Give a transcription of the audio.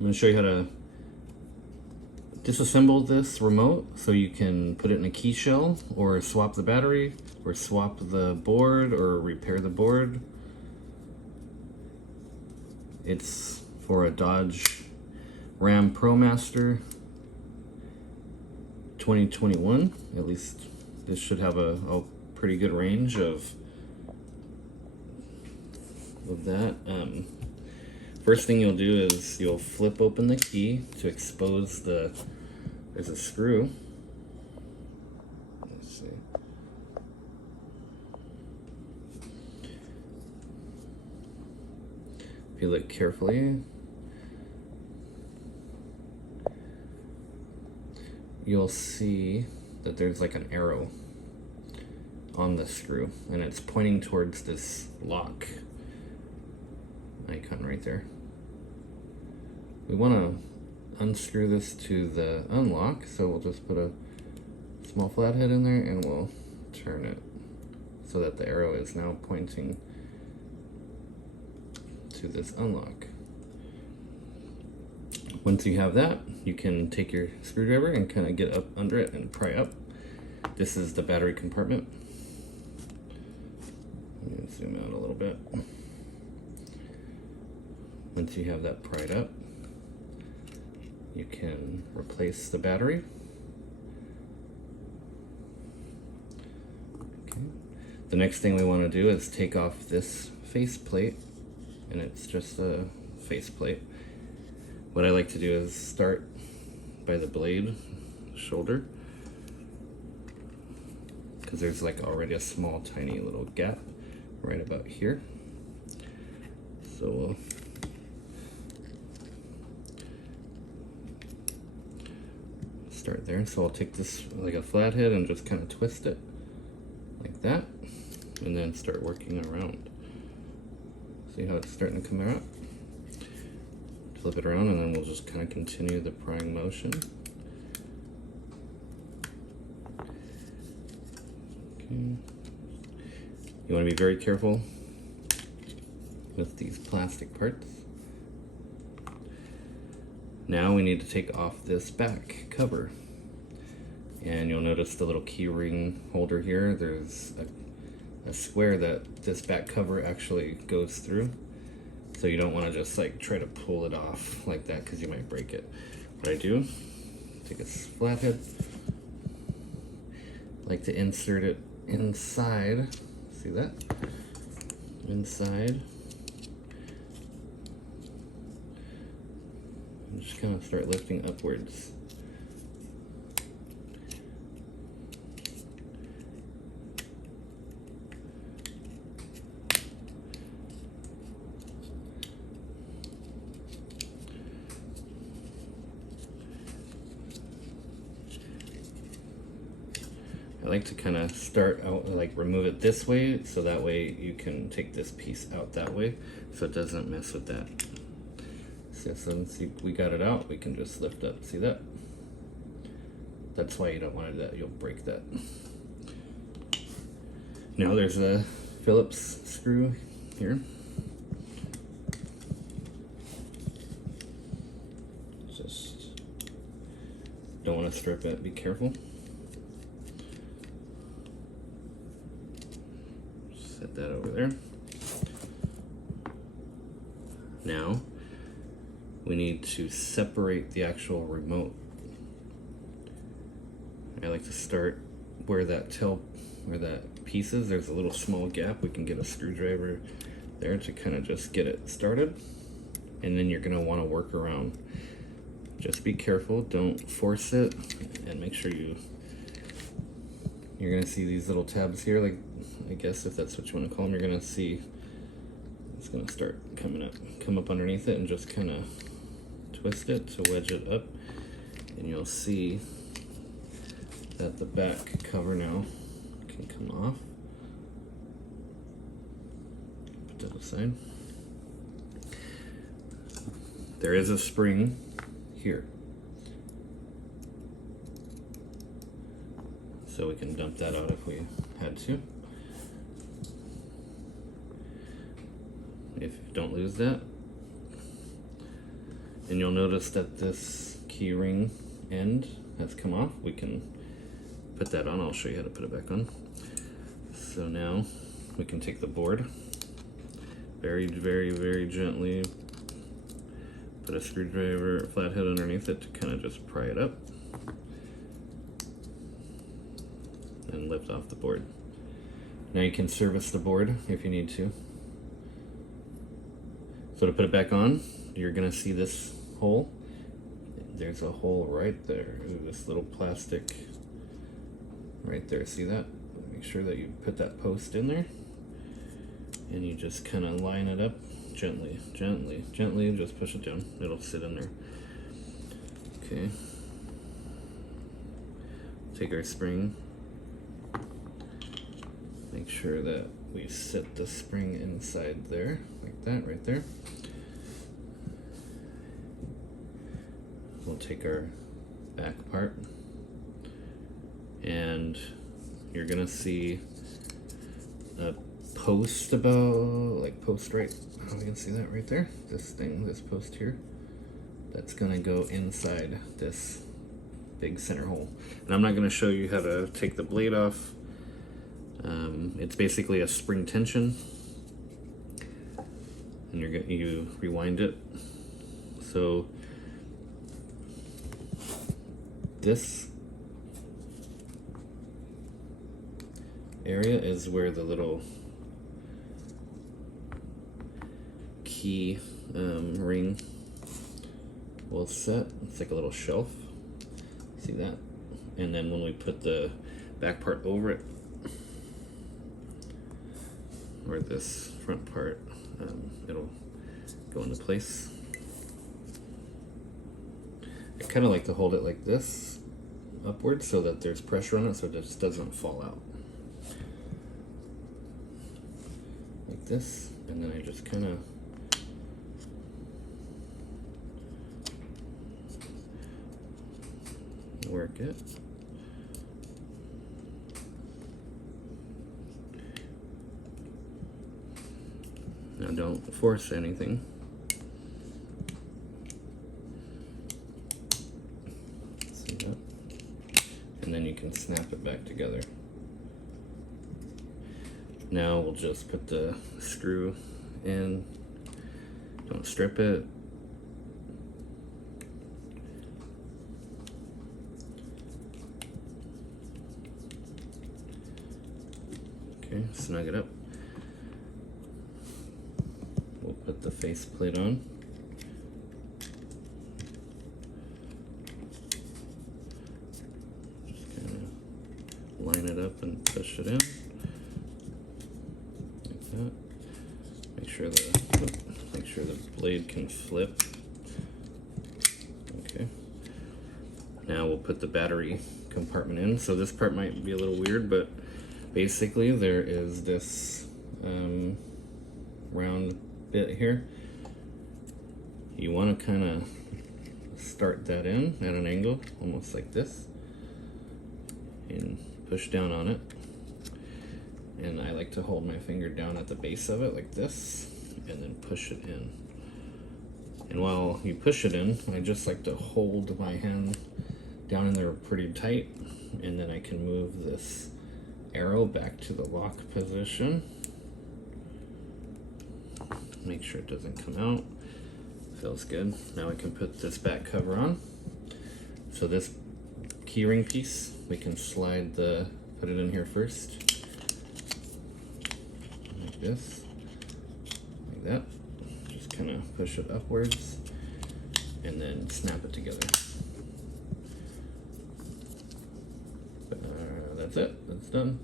I'm going to show you how to disassemble this remote so you can put it in a key shell, or swap the battery, or swap the board, or repair the board. It's for a Dodge Ram Promaster 2021. At least this should have a pretty good range of that. First thing you'll do is you'll flip open the key to expose there's a screw. Let's see. If you look carefully, you'll see that there's like an arrow on the screw, and it's pointing towards this lock icon right there. We want to unscrew this to the unlock, so we'll just put a small flathead in there and we'll turn it so that the arrow is now pointing to this unlock. Once you have that, you can take your screwdriver and kind of get up under it and pry up. This is the battery compartment. Let me zoom out a little bit. Once you have that pried up, you can replace the battery. Okay. The next thing we want to do is take off this faceplate, and it's just a faceplate. What I like to do is start by the blade shoulder, because there's like already a small tiny little gap right about here. So we'll start there. So I'll take this like a flathead and just kind of twist it like that, and then start working around. See how it's starting to come out? Flip it around, and then we'll just kind of continue the prying motion. Okay. You want to be very careful with these plastic parts. Now we need to take off this back cover, and you'll notice the little key ring holder here. There's a square that this back cover actually goes through, so you don't want to just like try to pull it off like that, because you might break it. What I do, take a flathead, like to insert it inside. See that? Inside. And just kind of start lifting upwards. I like to kind of start out, like remove it this way, so that way you can take this piece out that way, so it doesn't mess with that. So since we got it out, we can just lift up. See that? That's why you don't want to do that. You'll break that. Now there's a Phillips screw here. Just don't want to strip it. Be careful. Set that over there. Now we need to separate the actual remote. I like to start where that piece is. There's a little small gap. We can get a screwdriver there to kind of just get it started, and then you're going to want to work around. Just be careful, don't force it, and make sure you're going to see these little tabs here, like I guess if that's what you want to call them. You're going to see it's going to start come up underneath it, and just kind of twist it to wedge it up, and you'll see that the back cover now can come off. Put that aside. There is a spring here, so we can dump that out if we had to. Don't lose that. And you'll notice that this key ring end has come off. We can put that on. I'll show you how to put it back on. So now we can take the board, very, very, very gently put a screwdriver flathead underneath it to kind of just pry it up and lift off the board. Now you can service the board if you need to. So to put it back on, you're gonna see this hole. There's a hole right there. This little plastic right there. See that? Make sure that you put that post in there, and you just kind of line it up gently, gently, gently. Just push it down. It'll sit in there. Okay. Take our spring. Make sure that we sit the spring inside there, like that, right there. We'll take our back part, and you're gonna see a post post right, oh, you can see that right there, this thing, this post here, that's gonna go inside this big center hole. And I'm not gonna show you how to take the blade off. It's basically a spring tension, and you rewind it. So this area is where the little key ring will sit. It's like a little shelf. See that? And then when we put the back part over it, or this front part, it'll go into place. I kind of like to hold it like this, upward, so that there's pressure on it so it just doesn't fall out. Like this, and then I just kind of work it. Now don't force anything. See that? And then you can snap it back together. Now we'll just put the screw in. Don't strip it. Okay, snug it up. We'll put the faceplate on. Just kind of line it up and push it in. Like that. Make sure the blade can flip. Okay. Now we'll put the battery compartment in. So this part might be a little weird, but basically there is this round bit here. You want to kind of start that in at an angle, almost like this, and push down on it. And I like to hold my finger down at the base of it like this, and then push it in. And while you push it in, I just like to hold my hand down in there pretty tight, and then I can move this arrow back to the lock position. Make sure it doesn't come out. Feels good. Now we can put this back cover on. So this keyring piece, we can put it in here first. Like this. Like that. Just kind of push it upwards and then snap it together. That's it. That's done.